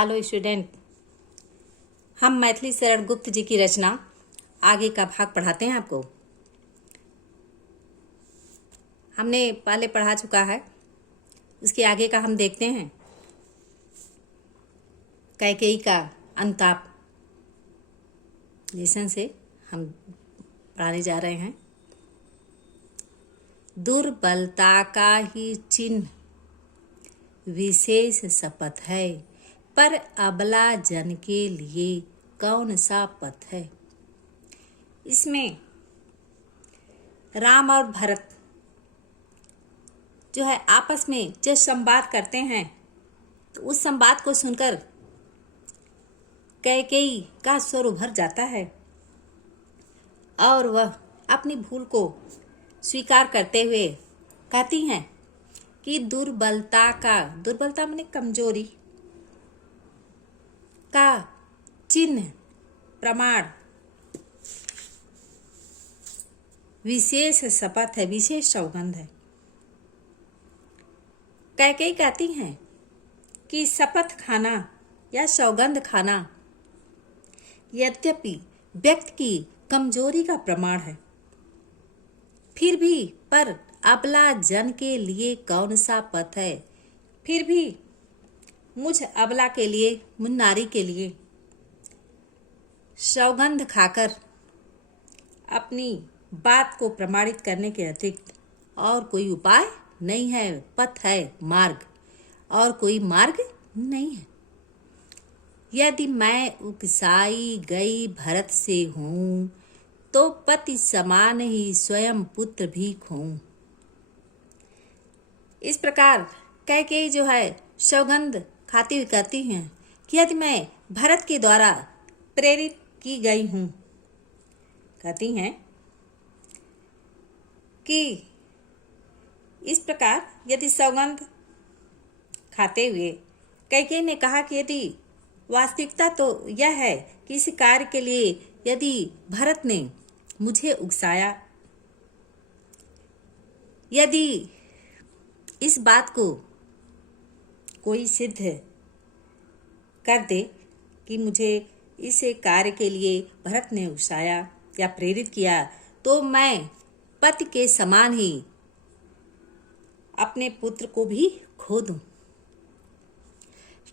Hello student, हम मैथिली शरण गुप्त जी की रचना आगे का भाग पढ़ाते हैं आपको। हमने पहले पढ़ा चुका है, उसके आगे का हम देखते हैं। कैकेयी का अंताप लेसन से हम पढ़ाने जा रहे हैं। दुर्बलता का ही चिन्ह विशेष शपथ है, पर अबला जन के लिए कौन सा पथ है। इसमें राम और भरत जो है आपस में जब संवाद करते हैं तो उस संवाद को सुनकर कैकेयी का स्वर उभर जाता है और वह अपनी भूल को स्वीकार करते हुए कहती हैं कि दुर्बलता माने कमजोरी का चिन्ह प्रमाण विशेष शपथ है, विशेष सौगंध है। कैकेयी कहती हैं कि शपथ खाना या सौगंध खाना यद्यपि व्यक्ति की कमजोरी का प्रमाण है, फिर भी पर अबला जन के लिए कौन सा पथ है। फिर भी मुझ अबला के लिए, मुझ नारी के लिए सौगंध खाकर अपनी बात को प्रमाणित करने के अतिरिक्त और कोई उपाय नहीं है। पथ है, मार्ग, और कोई मार्ग नहीं है। यदि मैं उकसाई गई भरत से हूं तो पति समान ही स्वयं पुत्र भी खोऊं। इस प्रकार कैकेयी जो है सौगंध खाती हुई कहती हैं कि यदि मैं भरत के द्वारा प्रेरित की गई हूं, कहती हैं कि इस प्रकार यदि सौगंध खाते हुए कैकेयी ने कहा कि यदि वास्तविकता तो यह है कि इस कार्य के लिए यदि भरत ने मुझे उकसाया, यदि इस बात को कोई सिद्ध कर दे कि मुझे इस कार्य के लिए भरत ने उकसाया या प्रेरित किया, तो मैं पति के समान ही अपने पुत्र को भी खो दूं।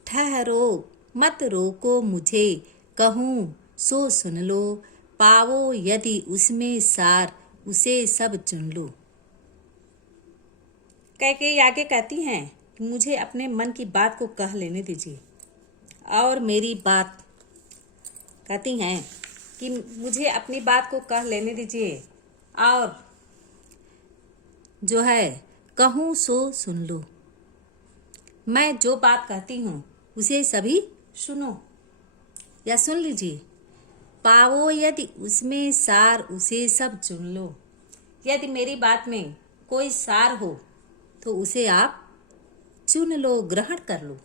ठहरो मत रोको मुझे, कहूं सो सुन लो, पावो यदि उसमें सार उसे सब चुन लो। कैकेयी आगे कहती हैं कि मुझे अपने मन की बात को कह लेने दीजिए, और मेरी बात कहती हैं कि मुझे अपनी बात को कह लेने दीजिए और जो है कहूँ सो सुन लो। मैं जो बात कहती हूँ उसे सभी सुनो या सुन लीजिए। पावो यदि उसमें सार उसे सब चुन लो। यदि मेरी बात में कोई सार हो तो उसे आप चुन लो, ग्रहण कर लो।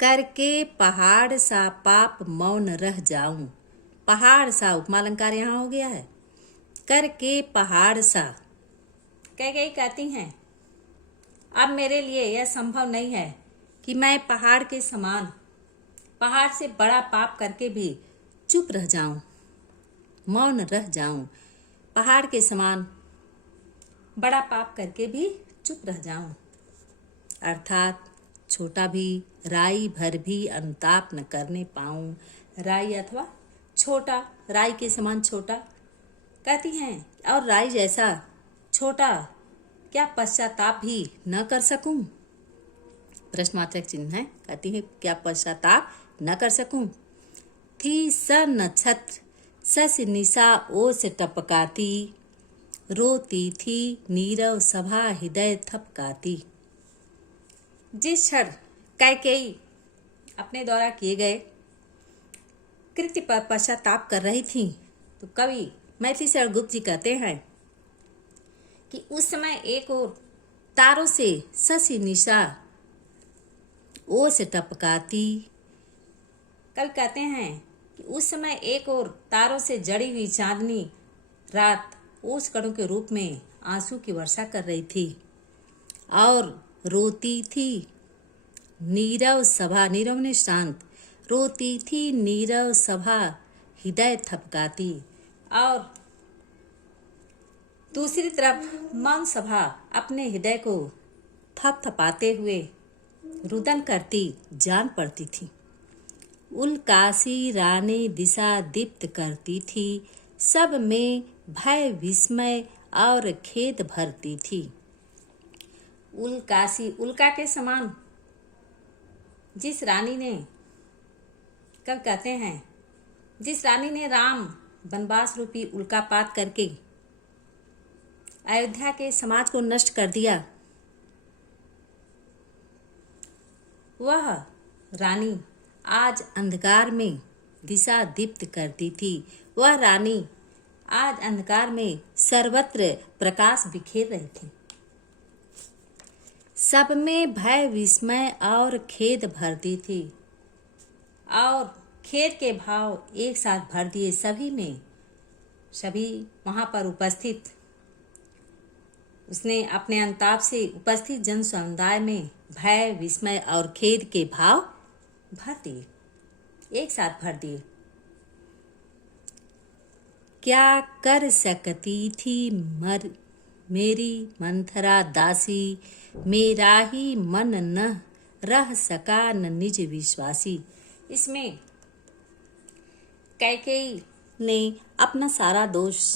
करके पहाड़ सा पाप मौन रह जाऊं। पहाड़ सा उपमा अलंकार यहाँ हो गया है। करके पहाड़ सा, कैकेयी कहती हैं अब मेरे लिए यह संभव नहीं है कि मैं पहाड़ के समान, पहाड़ से बड़ा पाप करके भी चुप रह जाऊं, मौन रह जाऊं। पहाड़ के समान बड़ा पाप करके भी चुप रह जाऊं, अर्थात छोटा भी राई भर भी अंताप न करने पाऊं। राई अथवा छोटा, राई के समान छोटा कहती हैं, और राई जैसा छोटा क्या पश्चाताप भी न कर सकूं। प्रश्नवाचक चिन्ह है। कहती है क्या पश्चाताप न कर सकूं। थी स नक्षत्र सस निशा ओस टपकाती, रोती थी नीरव सभा हृदय थपकाती। जिस क्षण कैकेयी अपने द्वारा किए गए कृत्य पर पश्चाताप कर रही थी, तो कवि मैथिली शरण गुप्त जी कहते हैं कि उस समय एक और तारों से शशि निशा ओस टपकाती। कल कहते हैं कि उस समय एक और तारों से जड़ी हुई चांदनी रात ओस कणों के रूप में आंसू की वर्षा कर रही थी और रोती थी नीरव सभा, नीरव ने शांत, रोती थी नीरव सभा हृदय थपकाती। और दूसरी तरफ मौन सभा अपने हृदय को थपथपाते हुए रुदन करती जान पड़ती थी। उल्कासी रानी दिशा दीप्त करती थी, सब में भय विस्मय और खेद भरती थी। उल्कासी, उल्का के समान जिस रानी ने, कब कहते हैं, जिस रानी ने राम वनवास रूपी उल्कापात करके अयोध्या के समाज को नष्ट कर दिया, वह रानी आज अंधकार में दिशा दीप्त करती थी। वह रानी आज अंधकार में सर्वत्र प्रकाश बिखेर रही थी। सब में भय विस्मय और खेद भरती थी, और खेद के भाव एक साथ भर दिए सभी में। सभी वहाँ पर उपस्थित, उसने अपने अंताप से उपस्थित जन समुदाय में भय विस्मय और खेद के भाव भर दिए, एक साथ भर दिए। क्या कर सकती थी मेरी मंथरा दासी, मेरा ही मन न रह सका न निज विश्वासी। इसमें कैकेयी ने अपना सारा दोष,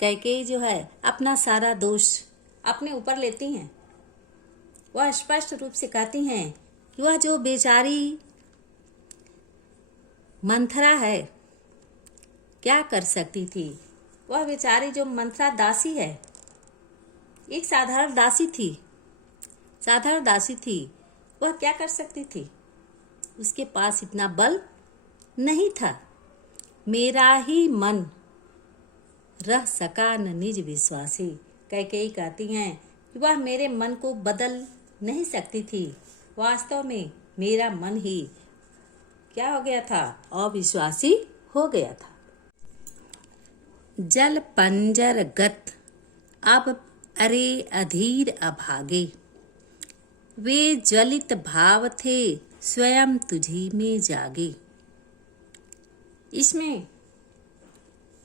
कैकेयी जो है अपना सारा दोष अपने ऊपर लेती हैं। वह स्पष्ट रूप से कहती हैं कि वह जो बेचारी मंथरा है क्या कर सकती थी। वह बेचारी जो मंथरा दासी है, एक साधारण दासी थी, साधारण दासी थी, वह क्या कर सकती थी। उसके पास इतना बल नहीं था। मेरा ही मन रह सका न निज विश्वासी। कैकेयी कहती हैं कि वह मेरे मन को बदल नहीं सकती थी। वास्तव में मेरा मन ही क्या हो गया था, अविश्वासी हो गया था। जल पंजर गत अब अरे अधीर अभागे, वे ज्वलित भाव थे स्वयं तुझी में जागे। इसमें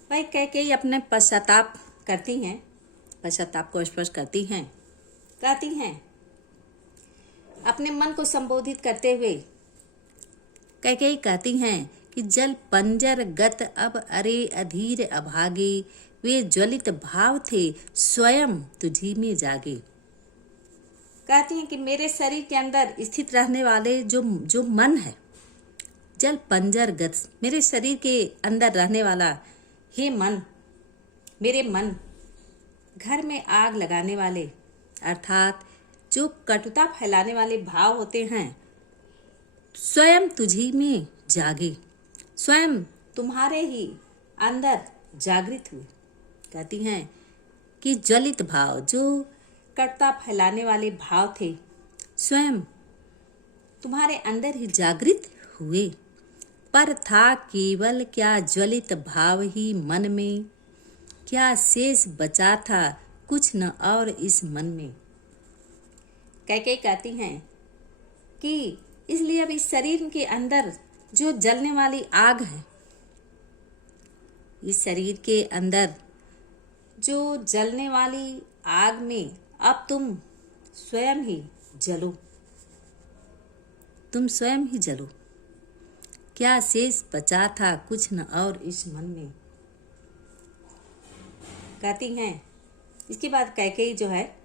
भाई कैकेयी अपने पश्चाताप करती हैं, पश्चाताप को स्पष्ट करती हैं, कहती हैं अपने मन को संबोधित करते हुए। कैकेयी कहती हैं कि जल पंजर गत अब अरे अधीर अभागे, वे ज्वलित भाव थे स्वयं तुझी में जागे। कहती हैं कि मेरे शरीर के अंदर स्थित रहने वाले जो मन है, जल पंजर गत, मेरे शरीर के अंदर रहने वाला हे मन, मेरे मन, घर में आग लगाने वाले अर्थात जो कटुता फैलाने वाले भाव होते हैं, स्वयं तुझी में जागे, स्वयं तुम्हारे ही अंदर जागृत हुए। कहती हैं कि ज्वलित भाव, जो कटुता फैलाने वाले भाव थे, स्वयं तुम्हारे अंदर ही जागृत हुए। पर था केवल क्या ज्वलित भाव ही मन में, क्या शेष बचा था कुछ न और इस मन में। कैकेयी कहती हैं कि इसलिए अब इस शरीर के अंदर जो जलने वाली आग है, इस शरीर के अंदर जो जलने वाली आग में अब तुम स्वयं ही जलो, तुम स्वयं ही जलो। क्या शेष बचा था कुछ न और इस मन में। कहती हैं इसके बाद कैकेयी जो है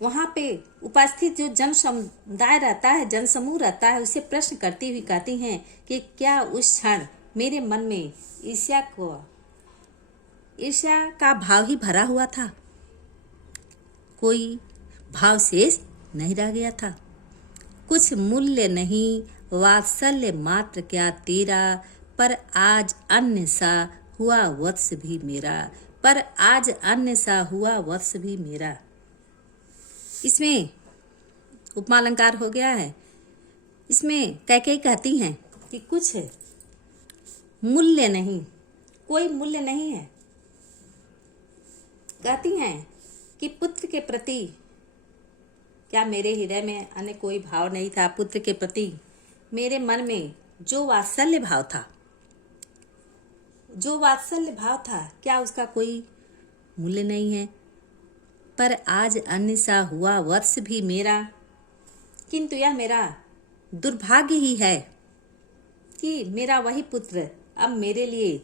वहाँ पे उपस्थित जो जन समुदाय रहता है, जन समूह रहता है, उसे प्रश्न करती हुई कहती हैं कि क्या उस क्षण मेरे मन में ईर्ष्या का भाव ही भरा हुआ था, कोई भाव शेष नहीं रह गया था। कुछ मूल्य नहीं वात्सल्य मात्र क्या तेरा, पर आज अन्य सा हुआ वत्स भी मेरा, पर आज अन्य सा हुआ वत्स भी मेरा। इसमें उपमा अलंकार हो गया है। इसमें कैकेयी कहती हैं कि कुछ मूल्य नहीं, कोई मूल्य नहीं है। कहती हैं कि पुत्र के प्रति क्या मेरे हृदय में अन्य कोई भाव नहीं था पुत्र के प्रति? मेरे मन में जो वात्सल्य भाव था, क्या उसका कोई मूल्य नहीं है? पर आज अन्य सा हुआ वर्ष भी मेरा, किंतु यह मेरा दुर्भाग्य ही है कि मेरा वही पुत्र अब मेरे लिए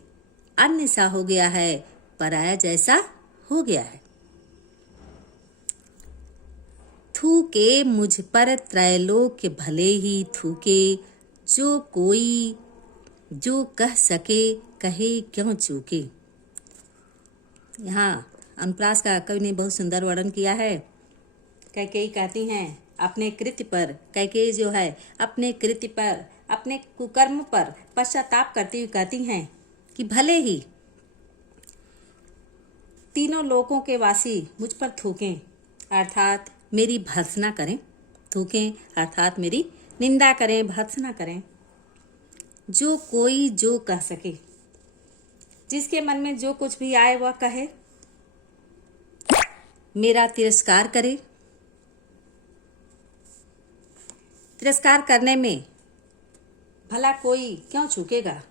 अन्य सा हो गया है, पराया जैसा हो गया है। थूके मुझ पर त्रैलोक्य भले ही थूके, जो कोई जो कह सके कहे क्यों चूके। यहाँ अनुप्रास का कवि ने बहुत सुंदर वर्णन किया है। कैकेयी कहती हैं अपने कृत्य पर, कैकेयी जो है अपने कृत्य पर, अपने कुकर्म पर पश्चाताप करती हुई कहती हैं कि भले ही तीनों लोकों के वासी मुझ पर थूकें, अर्थात मेरी भर्त्सना करें, थूकें अर्थात मेरी निंदा करें, भर्त्सना करें, जो कोई जो कह सके, जिसके मन में जो कुछ भी आए वह कहे, मेरा तिरस्कार करे। तिरस्कार करने में भला कोई क्यों चूकेगा?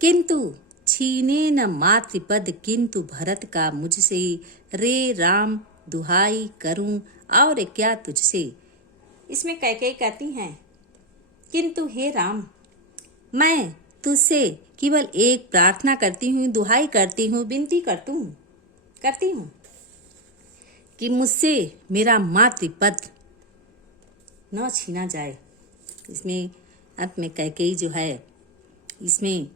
किंतु छीने न मातृपद, किंतु भरत का मुझसे, रे राम दुहाई करूं और क्या तुझसे। इसमें कैकेयी कहती हैं किंतु हे राम, मैं तुझसे केवल एक प्रार्थना करती हूँ, दुहाई करती हूँ, विनती करती हूँ कि मुझसे मेरा मातृपद न छीना जाए। इसमें अंत में कैकेयी जो है इसमें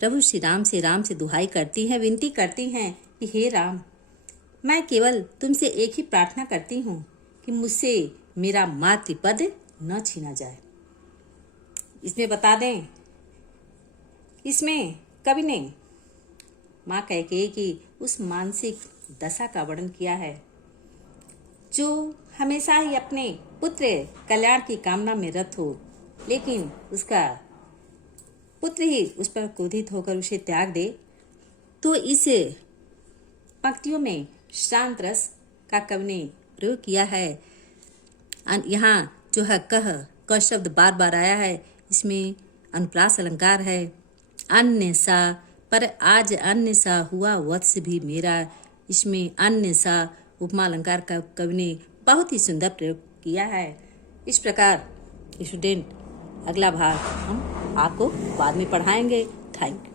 प्रभु श्री राम से दुहाई करती हैं, विनती करती हैं कि हे राम, मैं केवल तुमसे एक ही प्रार्थना करती हूँ कि मुझसे मेरा मातृपद न छीना जाए। इसमें बता दें, इसमें कवि ने माँ कैकेयी की उस मानसिक दशा का वर्णन किया है जो हमेशा ही अपने पुत्र कल्याण की कामना में रत हो, लेकिन उसका पुत्र ही उस पर क्रोधित होकर उसे त्याग दे। तो इस पंक्तियों में शांत रस का कवि ने प्रयोग किया है। यहाँ जो है क शब्द बार बार आया है, इसमें अनुप्रास अलंकार है। अन्य सा, पर आज अन्य सा हुआ वत्स भी मेरा, इसमें अन्य सा उपमा अलंकार का कवि ने बहुत ही सुंदर प्रयोग किया है। इस प्रकार स्टूडेंट अगला भाग हम आपको बाद में पढ़ाएंगे। Thank you.